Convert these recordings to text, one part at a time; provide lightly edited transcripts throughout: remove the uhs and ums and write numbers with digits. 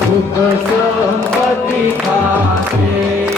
સુખ સંપત્તિ ખાશે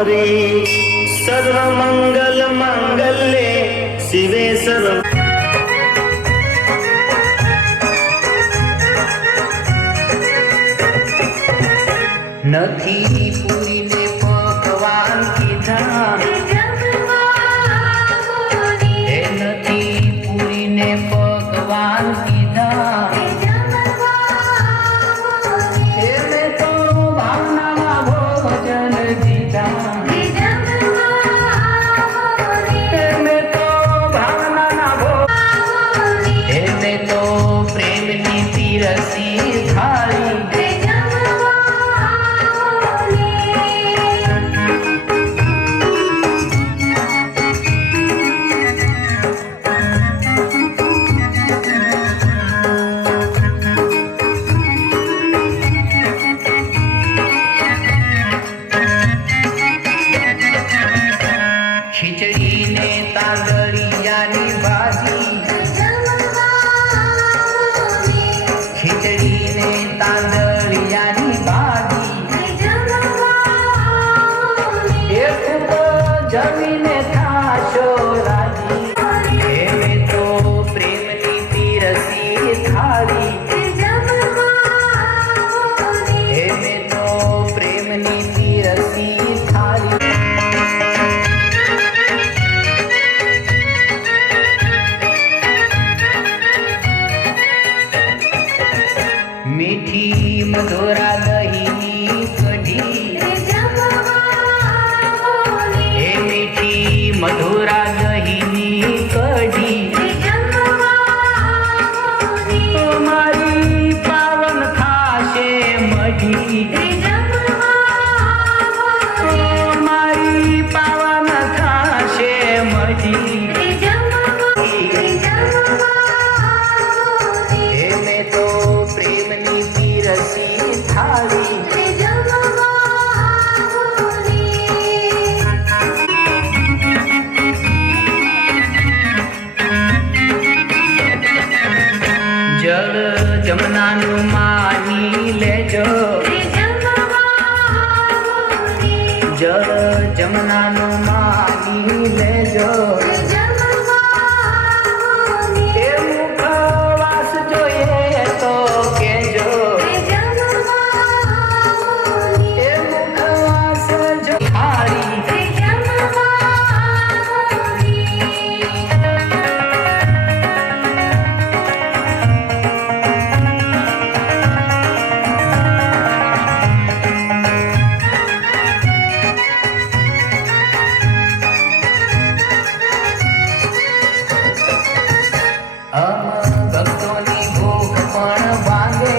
गौरी सर्वमंगल मंगल्ये शिवे सर्व નથી પૂરીને પકવાન કીધા એ નથી પૂરીને પકવાન કીધા એને તો ભાવનામાં ભોજન દીધા એને તો ભાવનાના ભોજન એને તો પ્રેમની પીરસી થાળી खिचड़ी ने तांदळियानी भाजी खिचड़ी ने तांदळियानी भाजी एक तो जमीने थाशो राजी एमे तो प्रेमनी पीरसी थाળી एमे तो प्रेमनी पीरसी थाળી मीठी मधुरा दहीनी कढ़ी हे मीठी मधुरा दहीनी कढ़ी मारी पावन थाशे मढ़ी मारी पावन थाशे मढ़ी एमे तो प्रेमनी पीरसी थाળી જળ જમનાનું માની લેજો જળ જમનાનું માની લેજો એ મુખવાસ જોઈએ તો કેજો એ મુખવાસ જો થાળી ભક્તોની ભૂખ પણ ભાંગે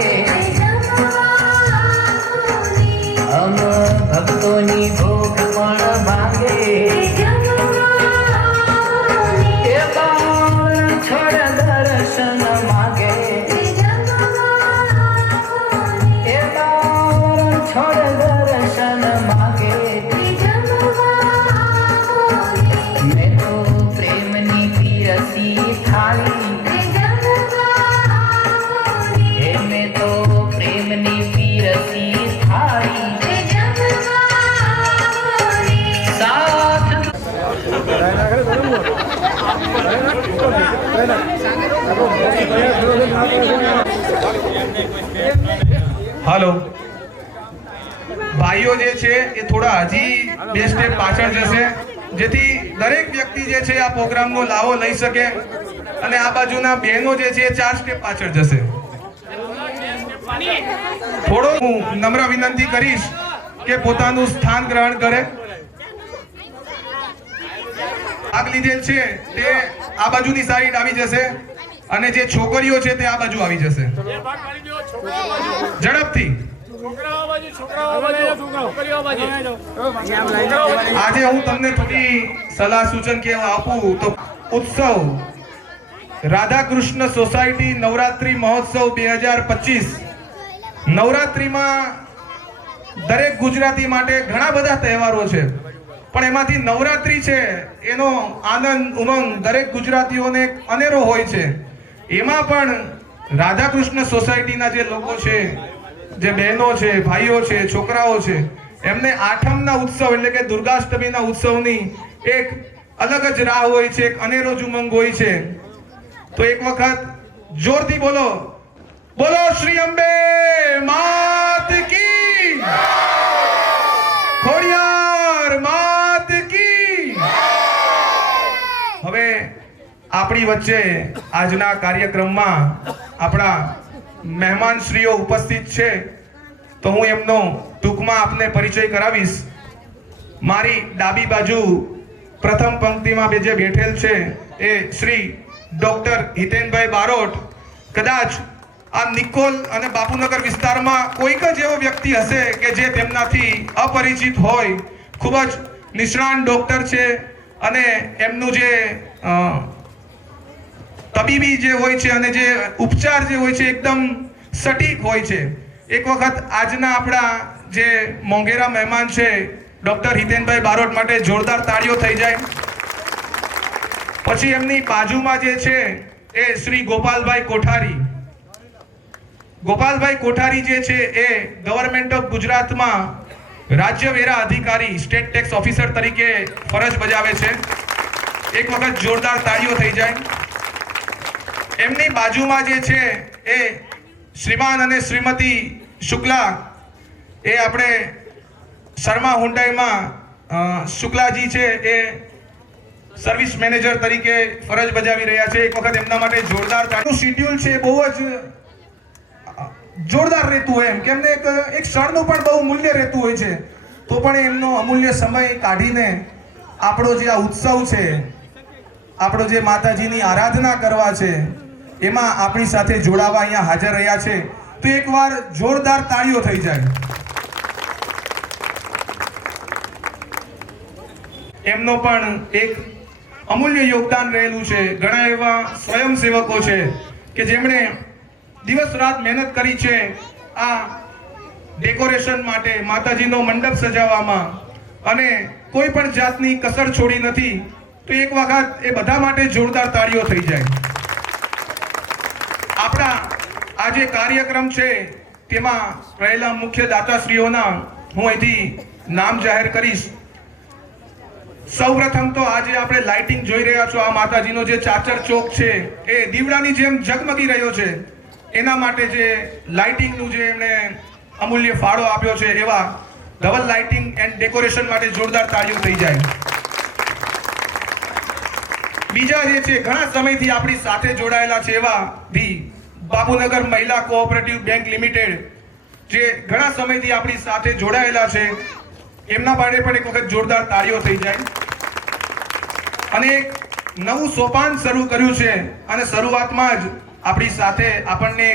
ભક્તોની ભૂખ પણ ભાંગે એ બાણ છોડ દર્શન માગે એ બાણ છોડ દર્શન માગે મેં તો પ્રેમની પીરસી થાળી એમે તો પ્રેમની પીરસી થાળી સાથ હાલો ભાઈઓ જે છે એ થોડા હજી 2 સ્ટેપ પાછળ જશે જેથી દરેક વ્યક્તિ જે છે આ પ્રોગ્રામનો લાભ લઈ શકે અને આ બાજુના બહેનો જે છે 4 સ્ટેપ પાછળ જશે થોડો હું નમ્ર વિનંતી કરીશ કે પોતાનું સ્થાન ગ્રહણ કરે ભાગ લીધેલ છે તે આ બાજુની સાઈડ આવી જશે અને જે છોકરીઓ છે તે આ બાજુ આવી જશે ઝડપથી આજે હું તમને થોડી સલાહ સૂચન કે આપું તો ઉત્સવ રાધા કૃષ્ણ સોસાયટી નવરાત્રી મહોત્સવ 2025 નવરાત્રીમાં દરેક ગુજરાતી માટે ઘણા બધા તહેવારો છે પણ એમાંથી નવરાત્રી છે એનો આનંદ ઉમંગ દરેક ગુજરાતીઓને અનેરો હોય છે એમાં પણ રાધા કૃષ્ણ સોસાયટીના જે લોકો છે જે બહેનો છે ભાઈઓ છે છોકરાઓ છે એમને આઠમના ઉત્સવ એટલે કે દુર્ગાષ્ટમીના ઉત્સવની એક અલગ જ રાહ હોય છે, એક અનેરો જ ઉમંગ હોય છે. તો એક વખત જોરથી બોલો, બોલો શ્રી અંબે માત કી, ખોડિયાર માત કી. હવે આપણી વચ્ચે આજના કાર્યક્રમમાં આપણા મહેમાનશ્રીઓ ઉપસ્થિત છે, તો હું એમનો ટૂંકમાં આપને પરિચય કરાવીશ. મારી ડાબી બાજુ પ્રથમ પંક્તિમાં જે બેઠેલ છે એ શ્રી ડોક્ટર હિતેનભાઈ બારોટ. કદાચ આ નિકોલ અને બાપુનગર વિસ્તારમાં કોઈક જ એવો વ્યક્તિ હશે કે જે તેમનાથી અપરિચિત હોય. ખૂબ જ નિષ્ણાત ડોક્ટર છે અને એમનું જે તબીબી જે હોય છે અને જે ઉપચાર જે હોય છે એકદમ સટીક હોય છે. એક વખત આજના આપણા જે મોંઘેરા મહેમાન છે ડોક્ટર હિતેનભાઈ બારોટ માટે જોરદાર તાળીઓ થઈ જાય. પછી એમની બાજુમાં જે છે એ શ્રી ગોપાલભાઈ કોઠારી. ગોપાલભાઈ કોઠારી જે છે એ ગવર્મેન્ટ ઓફ ગુજરાતમાં રાજ્ય વેરા અધિકારી સ્ટેટ ટેક્સ ઓફિસર તરીકે ફરજ બજાવે છે. એક વખત જોરદાર તાળીઓ થઈ જાય. એમની બાજુમાં જે છે એ શ્રીમાન અને શ્રીમતી શુક્લા, એ આપણે શર્મા હુન્ડાઈમાં શુક્લાજી છે એ સર્વિસ મેનેજર તરીકે ફરજ બજાવી રહ્યા છે. એક વખત એમના માટે જોરદાર તાળીઓ. શેડ્યુલ છે બહુ જ જોરદાર રહેતું હોય, એમ કે એમને એક ક્ષણનું પણ બહુ મૂલ્ય રહેતું હોય છે. તો પણ એમનો અમૂલ્ય સમય કાઢીને આપણો જે આ ઉત્સવ છે, આપણો જે માતાજીની આરાધના કરવા છે, એમાં આપણી સાથે જોડાવા અહીંયા હાજર રહ્યા છે. તો એકવાર જોરદાર તાળીઓ થઈ જાય. એમનો પણ એક અમૂલ્ય યોગદાન રહેલું છે. ઘણા એવા સ્વયંસેવકો છે કે જેમણે દિવસ રાત મહેનત કરી છે આ ડેકોરેશન માટે, માતાજીનો મંડપ સજાવવામાં, અને કોઈ પણ જાતની કસર છોડી નથી. તો એક વખત એ બધા માટે જોરદાર તાળીઓ થઈ જાય. આપણા આ જે કાર્યક્રમ છે તેમાં રહેલા મુખ્ય દાતાશ્રીઓના હું અહીંથી નામ જાહેર કરીશ. સૌપ્રથમ તો આજે આપણે લાઇટિંગ જોઈ રહ્યા છો, આ માતાજીનો જે ચાચર ચોક છે એ દીવડાની જેમ ઝગમગી રહ્યો છે. એના માટે જે લાઇટિંગનું જે એમણે અમૂલ્ય ફાળો આપ્યો છે, એવા ધવલ લાઇટિંગ એન્ડ ડેકોરેશન માટે જોરદાર તાળીઓ થઈ જાય. બીજા જે છે ઘણા સમયથી આપણી સાથે જોડાયેલા છે એવા બાપુનગર મહિલા કોઓપરેટિવ બેંક લિમિટેડ, જે ઘણા સમયથી આપણી સાથે જોડાયેલા છે, એમના માટે પણ એક વખત જોરદાર તાળીઓ થઈ જાય. અને એક નવું સોપાન શરૂ કર્યું છે અને શરૂઆતમાં જ આપણી સાથે આપણને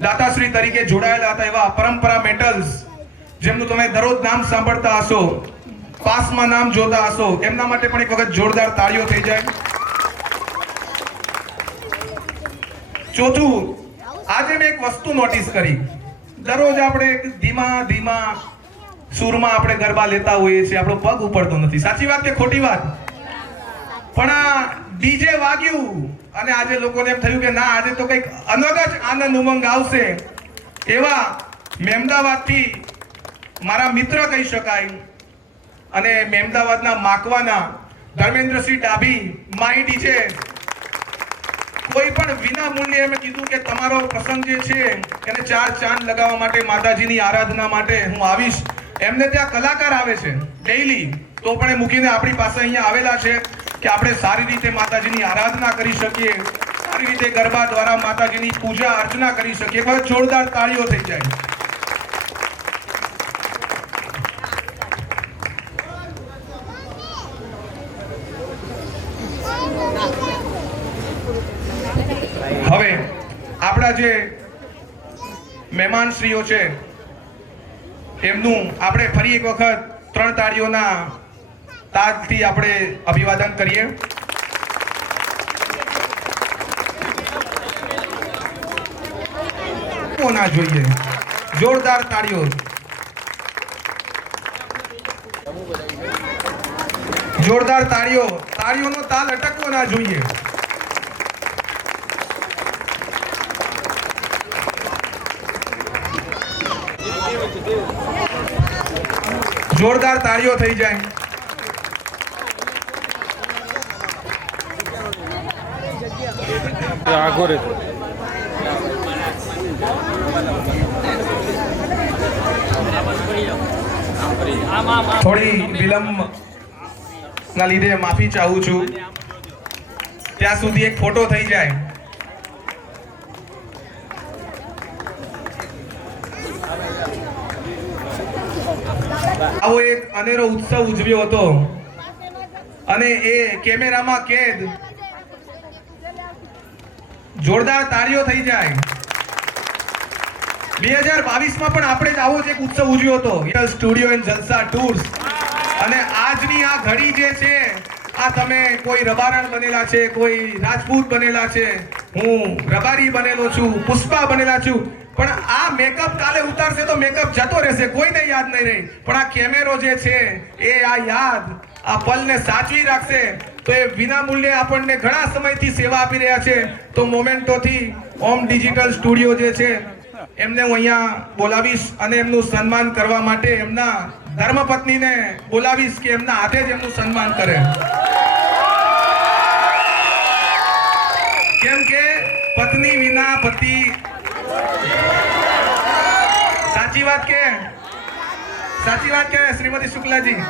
દાતાશ્રી તરીકે જોડાયેલા હતા એવા પરંપરા મેટલ્સ, જેમનું તમે દરરોજ નામ સાંભળતા હશો, પાસમાં નામ જોતા હશો, એમના માટે પણ એક વખત જોરદાર તાળીઓ થઈ જાય. ચોથું, આજે મેં એક વસ્તુ નોટિસ કરી. દરરોજ આપણે ધીમા ધીમા સૂરમાં આપણે ગરબા લેતા હોઈએ છીએ, આપણો પગ ઉપડતો નથી. સાચી વાત કે ખોટી વાત? પણ આ ડીજે વાગ્યું અને આજે લોકોને એમ થયું કે ના, આજે તો કંઈક અલગ જ આનંદ ઉમંગ આવશે. એવા મહેમદાવાદથી મારા મિત્ર કહી શકાય અને મહેમદાવાદના માકવાના ધર્મેન્દ્રસિંહ ડાભી, માઈ ડીજે, કોઈ પણ વિના મૂલ્યે એમ કીધું કે તમારો પ્રસંગ જે છે એને 4 ચાંદ લગાવવા માટે, માતાજીની આરાધના માટે હું આવીશ. એમને ત્યાં કલાકાર આવે છે ડેઈલી, તો પણ એ મૂકીને આપણી પાસે અહીંયા આવેલા છે કે આપણે સારી રીતે માતાજીની આરાધના કરી શકીએ, સારી રીતે ગરબા દ્વારા માતાજીની પૂજા અર્ચના કરી શકીએ. એક વખત જોરદાર તાળીઓ થઈ જાય. હવે આપણા જે મહેમાનશ્રીઓ છે એમનું આપણે ફરી એક વખત 3 તાળીઓના તાજથી આપણે અભિવાદન કરીએ. ના જોઈએ, જોરદાર તાળીઓ. જોરદાર તાળીઓ. તાળીઓનો તાલ અટકવો ના જોઈએ. જોરદાર તાળીઓ થઈ જાય. આગો રે થોડી વિલંબ ના લીધે માફી ચાહું છું. ત્યાં સુધી એક ફોટો થઈ જાય. આવો એક અનેરો ઉત્સવ ઉજવ્યો હતો અને એ કેમેરામાં કેદ. જોરદાર તાળીઓ થઈ જાય. 2022 માં પણ આપણે જ આવો જ એક ઉત્સવ ઉજવ્યો હતો, સ્ટુડિયો એન્ડ જલસા ટૂર્સ. અને આજની આ ઘડી જે છે, આ તમે કોઈ રબારણ બનેલા છે, કોઈ રાજપૂત બનેલા છે, હું રબારી બનેલો છું, પુષ્પા બનેલા છું, પણ આ મેકઅપ કાલે ઉતારશે તો મેકઅપ જતો રહેશે, કોઈને યાદ નહીં રહે. પણ આ કેમેરો જે છે એ આ યાદ, આ પલને સાચવી રાખશે. તો એ વિના મૂલ્યે આપણને ઘણા સમયથી સેવા આપી રહ્યા છે. તો મોમેન્ટોથી ઓમ ડિજિટલ સ્ટુડિયો જે છે એમને હું અહીંયા બોલાવીશ અને એમનું સન્માન કરવા માટે એમના ધર્મપત્નીને બોલાવીશ કે એમના હાથે જ એમનું સન્માન કરે. કેમ કે પત્ની વિના પતિ. સાચી વાત કે શ્રીમતી શુક્લાજી?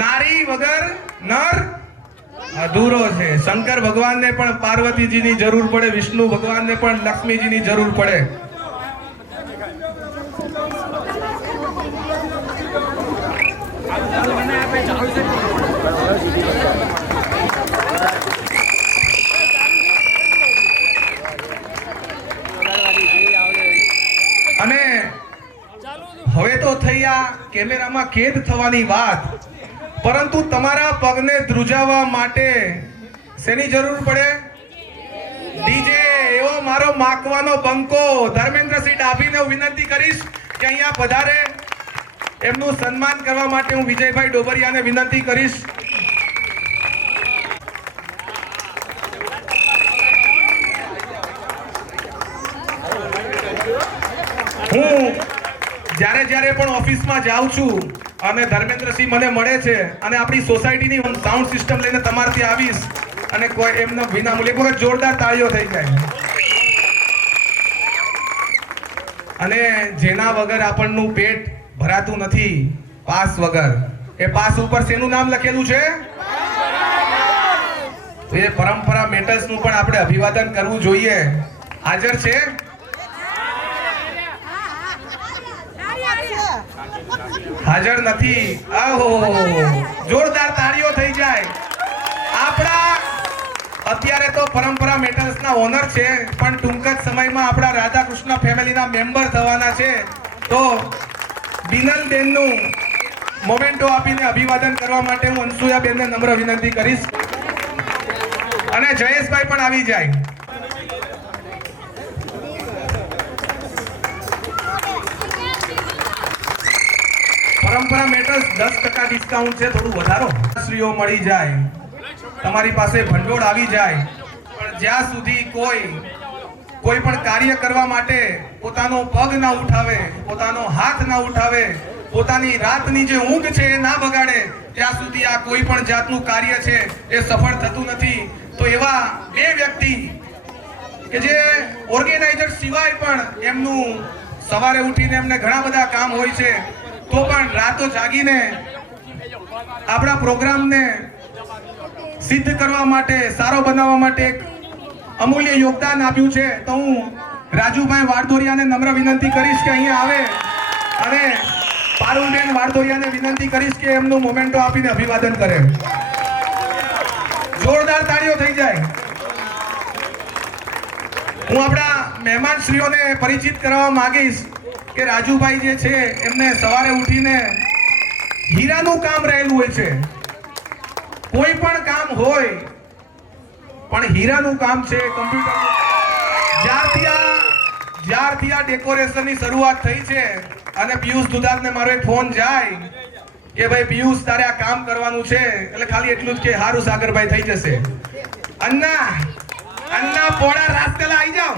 નારી વગર નર અધૂરો છે. શંકર ભગવાનને પણ પાર્વતીજીની જરૂર પડે, વિષ્ણુ ભગવાનને પણ લક્ષ્મીજીની જરૂર પડે. અને હવે તો થઈ આ કેમેરામાં કેદ થવાની વાત, પરંતુ તમારા પગને ધ્રુજાવવા માટે શેની જરૂર પડે? ડીજે. એવો મારો માકવાનો બંકો ધર્મેન્દ્રસિંહ ડાભીને હું વિનંતી કરીશ કે અહીંયા પધારે. એમનું સન્માન કરવા માટે હું વિજયભાઈ ડોબરિયાને વિનંતી કરીશ. હું જ્યારે પણ ઓફિસમાં જાઉં છું અને ધર્મેન્દ્રસિંહ મને મળે છે અને આપણી સોસાયટીની સાઉન્ડ સિસ્ટમ લઈને તમારે ત્યાં આવીશ અને કોઈ એમનો વિના મૂલ્યે એક વખત જોરદાર તાળીઓ થઈ જાય. અને જેના વગર આપણનું પેટ ભરાતું નથી, પાસ વગર, એ પાસ ઉપર શેનું નામ લખેલું છે? તો એ પરંપરા મેટર્સનું પણ આપણે અભિવાદન કરવું જોઈએ. હાજર છે? હાજર નથી. આહો, જોરદાર તાળીઓ થઈ જાય. આપણા અત્યારે તો પરંપરા મેટર્સના ઓનર છે, પણ ટૂંક જ સમયમાં આપણા રાધાકૃષ્ણ ફેમિલીના મેમ્બર થવાના છે. તો બિનલબેનનું મોમેન્ટો આપીને અભિવાદન કરવા માટે હું અનસુયાબેનને નમ્ર વિનંતી કરીશ. અને જયેશભાઈ પણ આવી જાય. પરંપરા મેટર્સ 10% ડિસ્કાઉન્ટ છે, થોડું વધારો શ્રીઓ મળી જાય, તમારી પાસે ભંડોળ આવી જાય. પણ જ્યાં સુધી કોઈ પણ કાર્ય કરવા માટે પોતાનો પગ ના ઉઠાવે, પોતાનો હાથ ના ઉઠાવે, પોતાની રાતની જે ઊંઘ છે એ ના બગાડે, ત્યાં સુધી આ કોઈ પણ જાતનું કાર્ય છે એ સફળ થતું નથી. તો એવા બે વ્યક્તિ કે જે ઓર્ગેનાઇઝર સિવાય પણ એમનું સવારે ઉઠીને એમને ઘણા બધા કામ હોય છે, તો પણ રાતો જાગીને આપણા પ્રોગ્રામને સિદ્ધ કરવા માટે, સારો બનાવવા માટે એક અમૂલ્ય યોગદાન આપ્યું છે. તો હું રાજુભાઈ વારદોરિયાને નમ્ર વિનંતી કરીશ કે અહીંયા આવે અને પારુલબેન વારદોરિયાને વિનંતી કરીશ કે એમનું મોમેન્ટો આપીને અભિવાદન કરે. જોરદાર તાળીઓ થઈ જાય. હું આપણા મહેમાનશ્રીઓને પરિચિત કરાવવા માંગીશ કે રાજુભાઈ જે છે એમને સવારે ઉઠીને હીરાનું કામ રહેલું હોય છે. કોઈ પણ કામ હોય પણ હીરાનું કામ છે, કમ્પ્યુટર. જ્યારથી આ ડેકોરેશનની શરૂઆત થઈ છે અને પિયુષ દુધાતને મારો એક ફોન જાય કે ભાઈ પિયુષ તારે આ કામ કરવાનું છે, એટલે ખાલી એટલું જ કે હારું સાગરભાઈ થઈ જશે. અન્ના પોળા રાસ્તેલા આવી જાઓ.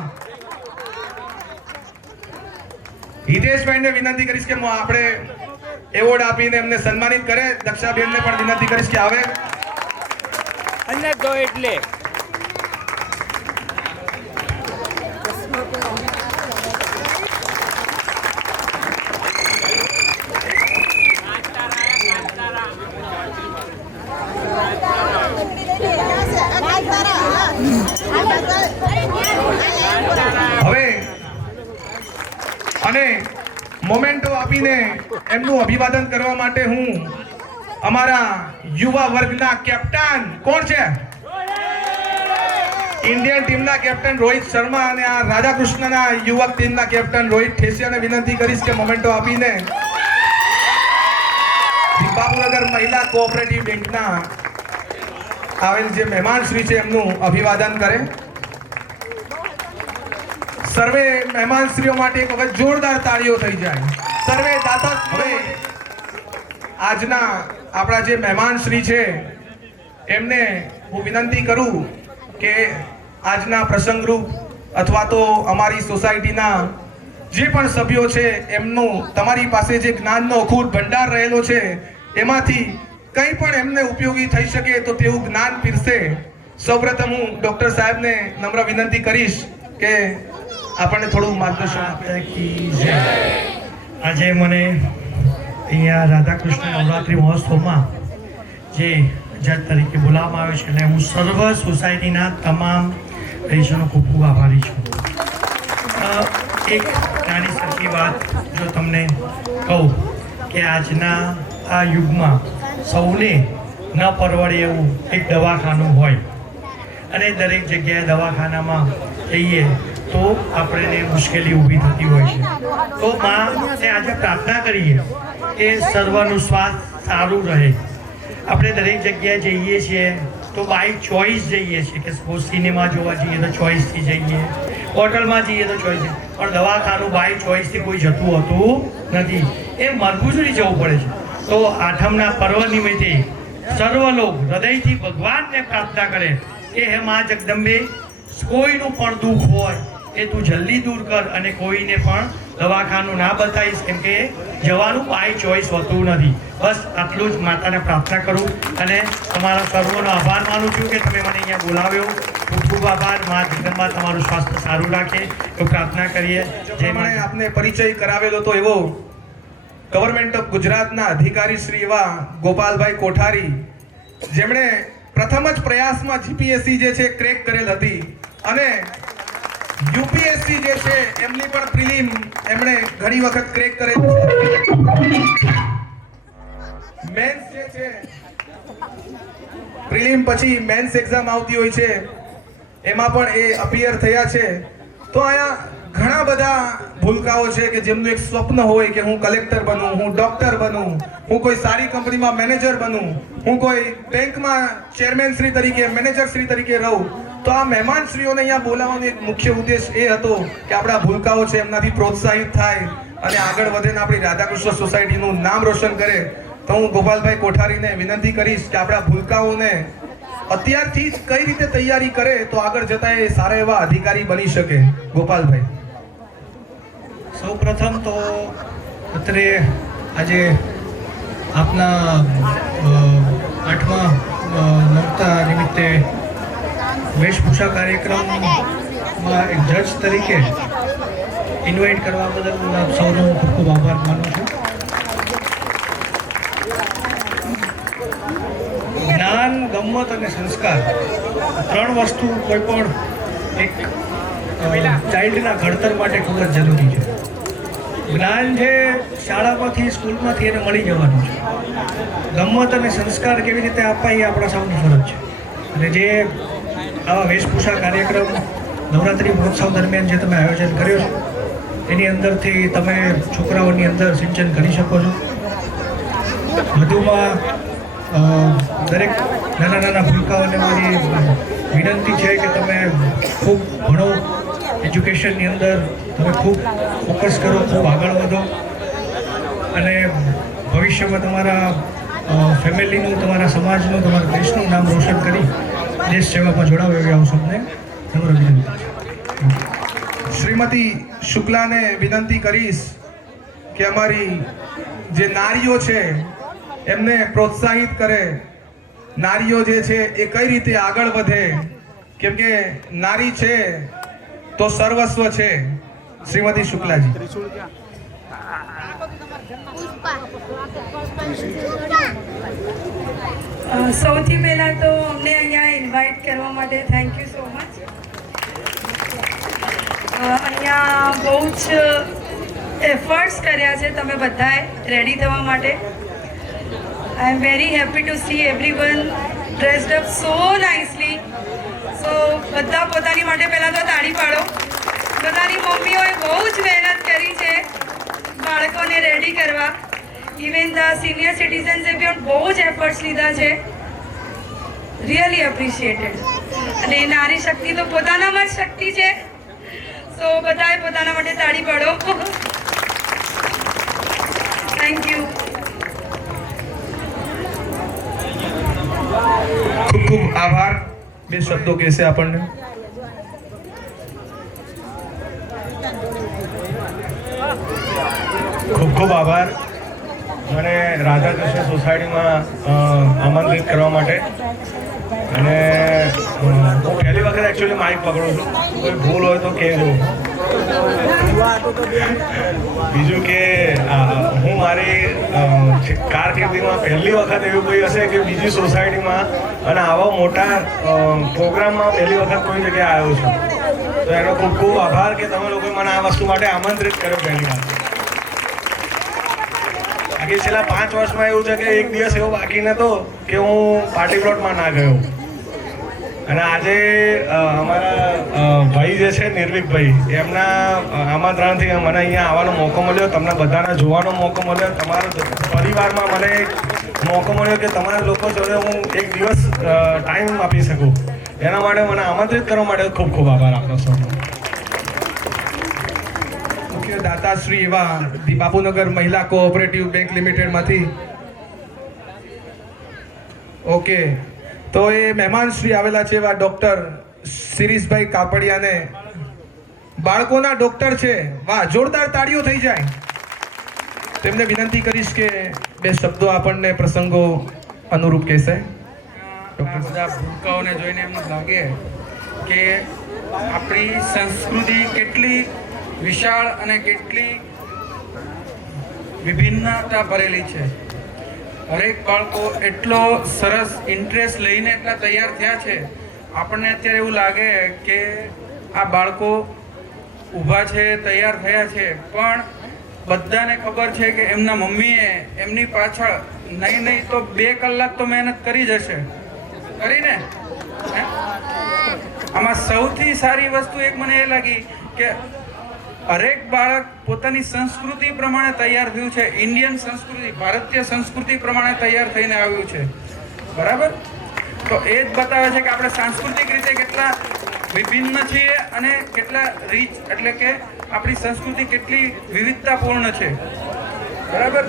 હિતેશભાઈને વિનંતી કરીશ કે આપણે એવોર્ડ આપીને એમને સન્માનિત કરે. દક્ષાબેનને પણ વિનંતી કરીશ કે આવે. અને દો એટલે હવે અને મોમેન્ટો આપીને એમનું અભિવાદન કરવા માટે હું અમારા યુવા વર્ગના કેપ્ટન કોણ છે ઇન્ડિયન ટીમના કેપ્ટન રોહિત શર્મા અને આ રાધાકૃષ્ણના યુવક ટીમના કેપ્ટન રોહિત ઠેસિયાને વિનંતી કરીશ કે મોમેન્ટો આપીને બાબુનગર મહિલા કોઓપરેટિવ બેંકના આવેલ જે મહેમાન શ્રી છે એમનું અભિવાદન કરે. સર્વે મહેમાનશ્રીઓ માટે એક વખત જોરદાર તાળીઓ થઈ જાય. સર્વે દાતા. હવે આજના આપણા જે મહેમાનશ્રી છે એમને હું વિનંતી કરું કે આજના પ્રસંગરૂપ અથવા તો અમારી સોસાયટીના જે પણ સભ્યો છે એમનું તમારી પાસે જે જ્ઞાનનો અખૂટ ભંડાર રહેલો છે એમાંથી કંઈ પણ એમને ઉપયોગી થઈ શકે તો તેવું જ્ઞાન પીરસે. સૌપ્રથમ હું ડૉક્ટર સાહેબને નમ્ર વિનંતી કરીશ કે આપણને થોડું માર્ગદર્શન આપે. આજે મને અહીંયા રાધાકૃષ્ણ નવરાત્રિ મહોત્સવમાં જે જજ તરીકે બોલાવવામાં આવે છે એટલે હું સર્વ સોસાયટીના તમામ રહીશોનો ખૂબ ખૂબ આભારી છું. એક નાની સરખી વાત જો તમને કહું કે આજના આ યુગમાં સૌને ન પરવડે એવું એક દવાખાનું હોય અને દરેક જગ્યાએ દવાખાનામાં જઈએ તો આપણને મુશ્કેલી ઊભી થતી હોય છે. તો માને આજે પ્રાર્થના કરીએ કે સર્વનું સ્વાસ્થ્ય સારું રહે. આપણે દરેક જગ્યાએ જઈએ છીએ તો બાય ચોઈસ જઈએ છીએ કે સપોઝ સિનેમા જોવા જઈએ તો ચોઈસથી જઈએ, હોટલમાં જઈએ તો ચોઈસ, પણ દવાખાનું બાય ચોઈસથી કોઈ જતું હોતું નથી. એ મરઘુસરી જવું પડે છે. તો આઠમના પર્વ નિમિત્તે સર્વ લોક હૃદયથી ભગવાનને પ્રાર્થના કરે કે હે મા જગદંબે, કોઈનું પણ દુઃખ હોય એ તું જલ્દી દૂર કર અને કોઈને પણ દવાખાનું ના બતાવીશ, કેમ કે જવાનું બાય ચોઈસ હોતું નથી. બસ આટલું જ માતાને પ્રાર્થના કરું અને તમારા સર્વનો આભાર માનું છું કે તમે મને અહીંયા બોલાવ્યો. ખૂબ ખૂબ આભાર. મા જગદંબા તમારું સ્વાસ્થ્ય સારું રાખે તો પ્રાર્થના કરીએ. જેમણે આપને પરિચય કરાવેલો તો એવો ગવર્મેન્ટ ઓફ ગુજરાતના અધિકારી શ્રી એવા ગોપાલભાઈ કોઠારી, જેમણે પ્રથમ જ પ્રયાસમાં જીપીએસસી જે છે ક્રેક કરેલ હતી અને યુપીએસસી જે છે એમની પણ પ્રિલિમ એમણે ઘણી વખત ક્રેક કરેલ છે. મેન્સ જે છે પ્રિલિમ પછી મેન્સ એક્ઝામ આવતી હોય છે એમાં પણ એ અપિયર થયા છે. તો અહીંયા ઘણા બધા ભૂલકાઓ છે કે જેમનું એક સ્વપ્ન હોય કે હું કલેક્ટર બનું, હું ડોક્ટર બનું, હું કોઈ સારી કંપનીમાં મેનેજર બનું, હું કોઈ બેંકમાં ચેરમેન શ્રી તરીકે, મેનેજર શ્રી તરીકે રહું. તો આ મહેમાનશ્રીઓને અહીંયા બોલાવવાનો એક મુખ્ય ઉદ્દેશ એ હતો કે આપણા ભૂલકાઓ છે એમનાથી પ્રોત્સાહિત થાય અને આગળ વધે ને આપણી રાધાકૃષ્ણ સોસાયટીનું નામ રોશન કરે. તો હું ગોપાલભાઈ કોઠારીને વિનંતી કરીશ કે આપણા ભૂલકાઓને અત્યારથી જ કઈ રીતે તૈયારી કરે તો આગળ જતા એ સારા એવા અધિકારી બની શકે. ગોપાલભાઈ. સૌ પ્રથમ તો અત્રે આજે આપના 8મા નોરતા નિમિત્તે વેશભૂષા કાર્યક્રમમાં એક જજ તરીકે ઇન્વાઇટ કરવા બદલ હું આપ સૌનો ખૂબ ખૂબ આભાર માનું છું. જ્ઞાન, ગમ્મત અને સંસ્કાર 3 વસ્તુ કોઈ પણ એક ચાઇલ્ડના ઘડતર માટે ખૂબ જ જરૂરી છે. જ્ઞાન છે શાળામાંથી, સ્કૂલમાંથી એને મળી જવાનું છે. ગમ્મત અને સંસ્કાર કેવી રીતે આપવા એ આપણા સૌની ફરજ છે. અને જે આવા વેશભૂષા કાર્યક્રમ નવરાત્રિ મહોત્સવ દરમિયાન જે તમે આયોજન કર્યો છો એની અંદરથી તમે છોકરાઓની અંદર સિંચન કરી શકો છો. વધુમાં દરેક નાના નાના ભૂલકાઓને મારી વિનંતી છે કે તમે ખૂબ ભણો, એજ્યુકેશનની અંદર તમે ખૂબ ફોકસ કરો, ખૂબ આગળ વધો અને ભવિષ્યમાં તમારા ફેમિલીનું, તમારા સમાજનું, તમારા દેશનું નામ રોશન કરી દેશ સેવામાં જોડાવો એવી આવું સૌને નમ્ર વિનંતી છે. શ્રીમતી શુક્લાને વિનંતી કરીશ કે અમારી જે નારીઓ છે એમને પ્રોત્સાહિત કરે, નારીઓ જે છે એ કઈ રીતે આગળ વધે, કેમ કે નારી છે તો સર્વસ્વ છે. શ્રીમતી શુક્લાજી. સૌથી પહેલા તો અમને અહીંયા ઇન્વાઇટ કરવા માટે થેન્ક યુ સો મચ. અહીંયા બહુ જ એફર્ટ્સ કર્યા છે તમે બધાએ રેડી થવા માટે. I am very happy to see everyone dressed up so nicely. So બધા પોતાની માટે પહેલાં તો તાળી પાડો. બધાની મમ્મીઓએ બહુ જ મહેનત કરી છે બાળકોને રેડી કરવા. ઇવન ધ સિનિયર સિટીઝન્સે પણ બહુ જ એફર્ટ્સ લીધા છે. Really appreciated. અને નારી શક્તિ તો પોતાનામાં જ શક્તિ છે. સો બધાએ પોતાના માટે તાળી પાડો. Thank you. ખૂબ ખૂબ આભાર. બે શબ્દો કહેશે આપણને. ખૂબ ખૂબ આભાર મને રાધાકૃષ્ણ સોસાયટીમાં આમંત્રિત કરવા માટે. અને હું પહેલી વખત એકચ્યુઅલી માઇક પકડું છું. કોઈ ભૂલ હોય તો કહેજો. બીજું કે હું મારી કારકિર્દીમાં પહેલી વખત એવું કોઈ હશે કે બીજી સોસાયટીમાં અને આવા મોટા પ્રોગ્રામમાં પહેલી વખત કોઈ જગ્યાએ આવ્યો છું. તો એનો ખૂબ ખૂબ આભાર કે તમે લોકોએ મને આ વસ્તુ માટે આમંત્રિત કર્યો પહેલી વાર. બાકી છેલ્લા 5 વર્ષમાં એવું છે કે એક દિવસ એવો બાકી નહોતો કે હું પાર્ટી પ્લોટમાં ના ગયો. અને આજે અમારા ભાઈ જે છે નિર્વિકભાઈ, એમના આમંત્રણથી મને અહીંયા આવવાનો મોકો મળ્યો, તમને બધાને જોવાનો મોકો મળ્યો, તમારા પરિવારમાં મને એક મોકો મળ્યો કે તમારા લોકો જોડે હું એક દિવસ ટાઈમ આપી શકું. એના માટે મને આમંત્રિત કરવા માટે ખૂબ ખૂબ આભાર આપનો સૌનો. મુખ્ય દાતાશ્રી એવા દી બાપુનગર મહિલા કોઓપરેટિવ બેંક લિમિટેડમાંથી. ઓકે, તો એ મહેમાન શ્રી આવેલા છે એવા ડોક્ટર શિરીષભાઈ કાપડિયાને, બાળકોના ડોક્ટર છે. વાહ, જોરદાર તાળીઓ થઈ જાય. તેમને વિનંતી કરીશ કે બે શબ્દો આપણને પ્રસંગો અનુરૂપ કહેશે. આ બધા ભૂલકાઓને જોઈને એમ લાગે કે આપણી સંસ્કૃતિ કેટલી વિશાળ અને કેટલી વિભિન્નતા ભરેલી છે. હરેક બાળકો એટલો સરસ ઇન્ટરેસ્ટ લઈને એટલા તૈયાર થયા છે. આપણને અત્યારે એવું લાગે કે આ બાળકો ઊભા છે, તૈયાર થયા છે, પણ બધાને ખબર છે કે એમના મમ્મીએ એમની પાછળ નહીં તો 2 કલાક તો મહેનત કરી જ હશે. કરીને આમાં સૌથી સારી વસ્તુ એક મને એ લાગી કે હરેક બાળક પોતાની સંસ્કૃતિ પ્રમાણે તૈયાર થયું છે. ઇન્ડિયન સંસ્કૃતિ, ભારતીય સંસ્કૃતિ પ્રમાણે તૈયાર થઈને આવ્યું છે. બરાબર? તો એ જ બતાવે છે કે આપણે સાંસ્કૃતિક રીતે કેટલા વિભિન્ન છીએ અને કેટલા રીચ, એટલે કે આપણી સંસ્કૃતિ કેટલી વિવિધતાપૂર્ણ છે. બરાબર?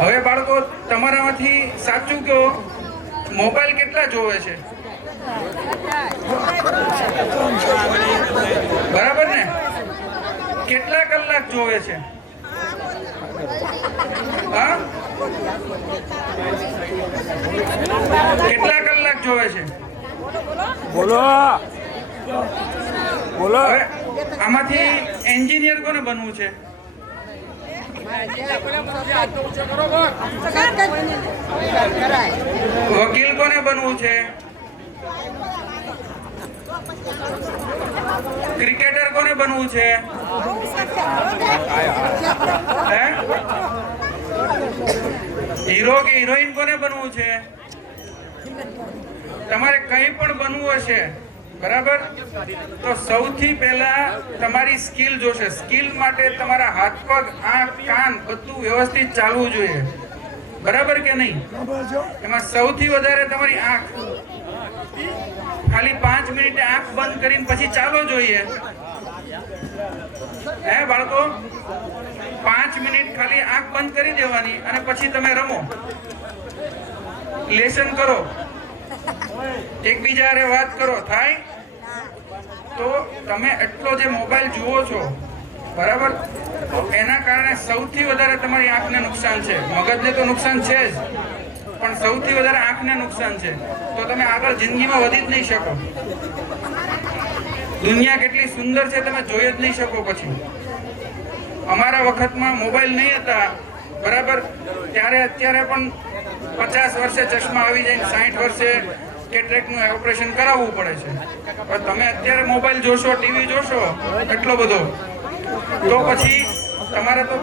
હવે બાળકો તમારામાંથી સાચું કહો, મોબાઈલ કેટલા જોવે છે? બરાબર ને? કેટલા કલાક જોવે છે? હા, કેટલા કલાક જોવે છે? બોલો બોલો. હવે આમાંથી એન્જિનિયર કોને બનવું છે? વકીલ કોને બનવું છે? ક્રિકેટર કોને બનવું છે? હીરો કે હિરોઈન કોને બનવું છે? તમારે કંઈ પણ બનવું હશે, બરાબર, તો સૌથી પહેલા તમારી સ્કિલ જોશે. સ્કિલ માટે તમારા હાથ, પગ, આંખ, કાન બધું વ્યવસ્થિત ચાલવું જોઈએ. બરાબર કે નહીં? એમાં સૌથી વધારે તમારી આંખ. ખાલી 5 મિનિટે આંખ બંધ કરીને પછી ચાલો જોઈએ. હે બાળકો, 5 મિનિટ ખાલી આંખ બંધ કરી દેવાની અને પછી તમે રમો, લેસન કરો, એકબીજા હારે વાત કરો. થાય તો તમે એટલો જે મોબાઈલ જુઓ છો બરાબર. એના કારણે સૌથી વધારે તમારી આંખને નુકસાન છે. મગજને તો નુકસાન છે જ, પણ સૌથી વધારે આંખને નુકસાન છે. તો તમે આગળ જિંદગીમાં વધી જ નહીં શકો. દુનિયા કેટલી સુંદર છે તમે જોઈ જ નહીં શકો. પછી અમારા વખતમાં મોબાઈલ નહીં હતા, બરાબર, ત્યારે અત્યારે પણ 50 વર્ષે ચશ્મા આવી જાય, 60 વર્ષે કેટરેક્ટનું ઓપરેશન કરાવવું પડે છે. પણ તમે અત્યારે મોબાઈલ જોશો, ટીવી જોશો એટલો બધો, તો પછી તમારે તો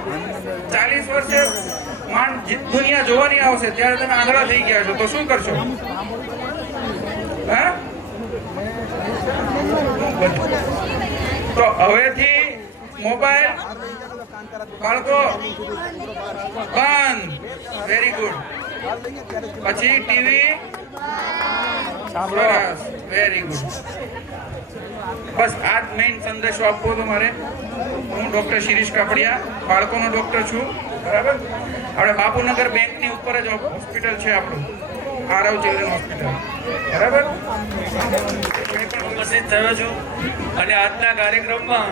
40 વર્ષે દુનિયા જોવાની આવશે, ત્યારે તમે આંધળા થઈ ગયા છો, તો શું કરશો? હા, તો હવેથી મોબાઈલ બાળકો બંધ. Very good. પછી ટીવી સરસ, વેરી ગુડ. બસ આ જ મેઇન સંદેશો આપવો હતો મારે. હું ડૉક્ટર શિરીષ કાપડિયા, બાળકોનો ડૉક્ટર છું, બરાબર. આપણે બાપુનગર બેંકની ઉપર જ હોસ્પિટલ છે આપણું, આરવ ચિલ્ડ્રન હોસ્પિટલ, બરાબર. ઉપસ્થિત થયો છું અને આજના કાર્યક્રમમાં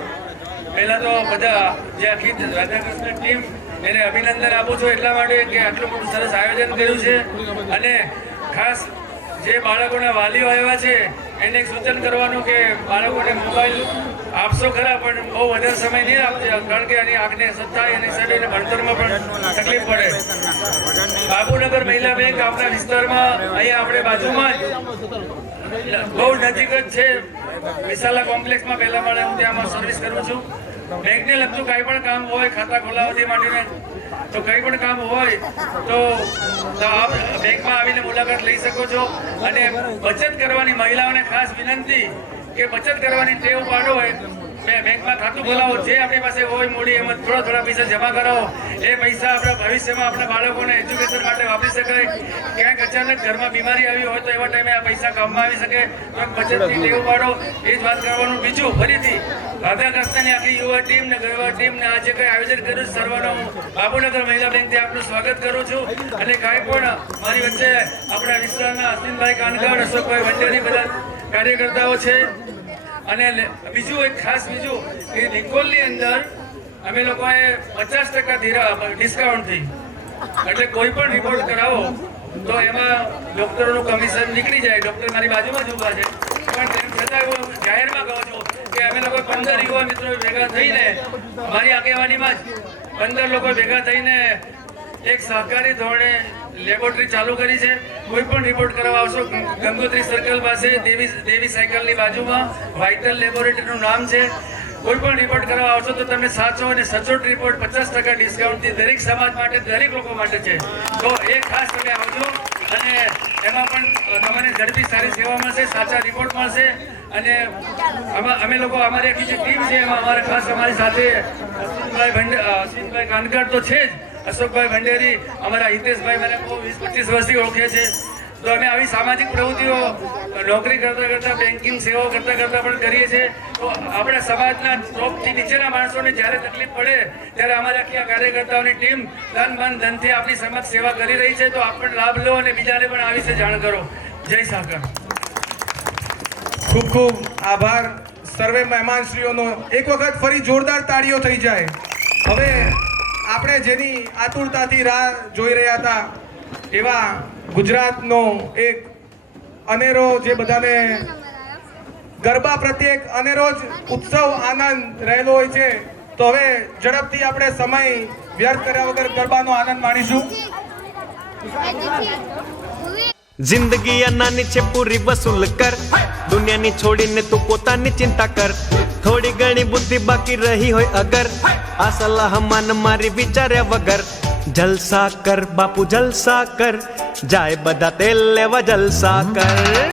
પહેલા તો બધા જે આખી રાધાકૃષ્ણ ટીમ એને અભિનંદન આપું છું એટલા માટે કે આટલું મોટું સરસ આયોજન કર્યું છે. અને ખાસ જે બાળકોના વાલીઓ આવ્યા છે એને એક સૂચન કરવાનું કે બાળકોને મોબાઈલ આપશો ખરા, પણ બહુ વધારે સમય નહીં આપજો, કારણ કે એની આંખને અસર થાય અને શરીરને ભણતરમાં પણ તકલીફ પડે. બાપુનગર મહિલા બેંક આપણા વિસ્તારમાં અહીંયા આપણે બાજુમાં જ બહુ નજીક જ છે, વિશાલા કોમ્પ્લેક્સમાં પહેલા માળે હું ત્યાં સર્વિસ કરું છું. બેંકને લગતું કંઈ પણ કામ હોય, ખાતા ખોલાવવાથી માંડીને તો કંઈ પણ કામ હોય તો આપ બેંકમાં આવીને મુલાકાત લઈ શકો છો. અને બચત કરવાની મહિલાઓને ખાસ વિનંતી કે બચત કરવાની ટેવ પાડો. બેંકમાં ખાતું ખોલાવો, જે આપણી પાસે હોય મૂડી એમાં થોડા પૈસા જમા કરાવો. એ પૈસા આપણા ભવિષ્યમાં આપણા બાળકોને એજ્યુકેશન માટે વાપરી શકાય. ક્યાંક અચાનક ઘરમાં બીમારી આવી હોય તો એવા ટાઈમે આ પૈસા કામમાં આવી શકે. તો બચતની ટેવ પાડો, એ જ વાત કરવાનું. બીજું ફરીથી રાધાકૃષ્ણની આખી યુવા ટીમ ને ગરબા ટીમ ને આ જે કંઈ આયોજન કર્યું છે સર્વનો હું બાપુનગર મહિલા બેંકથી આપનું સ્વાગત કરું છું. અને કાંઈ પણ મારી વચ્ચે આપણા વિસ્તારના અશ્વિનભાઈ કાનગડ, અશોકભાઈ વંડેરી બધા કાર્યકર્તાઓ છે. અને બીજું એક ખાસ બીજું કે નિકોલની અંદર અમે લોકોએ 50% ડિસ્કાઉન્ટથી, એટલે કોઈ પણ રિપોર્ટ કરાવો તો એમાં ડૉક્ટરોનું કમિશન નીકળી જાય. ડૉક્ટર મારી બાજુમાં જ ઊભા છે, પણ તેમ છતાં હું જાહેરમાં કહું છું કે અમે લોકો 15 યુવા મિત્રો ભેગા થઈને, મારી આગેવાનીમાં જ 15 લોકો ભેગા થઈને એક સહકારી ધોરણે લેબોરેટરી ચાલુ કરી છે. કોઈ પણ રિપોર્ટ કરવા આવશો, ગંગોત્રી સર્કલ પાસે દેવી સાયકલની બાજુમાં વાઇટલ લેબોરેટરીનું નામ છે. કોઈ પણ રિપોર્ટ કરવા આવશો તો તમને સાચો અને સચોટ રિપોર્ટ 50% ડિસ્કાઉન્ટથી દરેક સમાજ માટે, દરેક લોકો માટે છે. તો એ ખાસ તમે આવજો અને એમાં પણ તમને ઝડપી સારી સેવા મળશે, સાચા રિપોર્ટ મળશે. અને અમે લોકો અમારી આખી જે ટીમ છે એમાં અમારે ખાસ અમારી સાથે અશ્વિનભાઈ કાનગડ તો છે જ, અશોકભાઈ ભંડેરી, અમારા હિતેશભાઈ મને બહુ 20-25 વર્ષથી ઓળખે છે. તો અમે આવી સામાજિક પ્રવૃત્તિઓ નોકરી કરતાં બેન્કિંગ સેવાઓ કરતાં પણ કરીએ છીએ. તો આપણા સમાજના ટોપથી નીચેના માણસોને જ્યારે તકલીફ પડે ત્યારે અમારી આખી આ કાર્યકર્તાઓની ટીમ તન મન ધનથી આપણી સમાજ સેવા કરી રહી છે. તો આપ પણ લાભ લો અને બીજાને પણ આ વિશે જાણ કરો. જય સાગર. ખૂબ ખૂબ આભાર સર્વે મહેમાનશ્રીઓનો. એક વખત ફરી જોરદાર તાળીઓ થઈ જાય. હવે આપણે જેની આતુરતાથી રાહ જોઈ રહ્યા હતા એવા ગુજરાતનો એક અનેરો, જે બધાને ગરબા પ્રત્યે એક અનેરો જ ઉત્સવ આનંદ રહેલો હોય છે. તો હવે ઝડપથી આપણે સમય વ્યર્થ કર્યા વગર ગરબાનો આનંદ માણીશું. જિંદગી અનાની છે પૂરી વસૂલ કર, દુનિયાની છોડીને તું પોતાની ચિંતા કર. થોડી ઘણી બુદ્ધિ બાકી રહી હોય અગર, આ સલાહ માન મારી વિચાર્યા વગર. જલસા કર બાપુ જલસા કર, જાય બધા તેલ લેવા જલસા કર.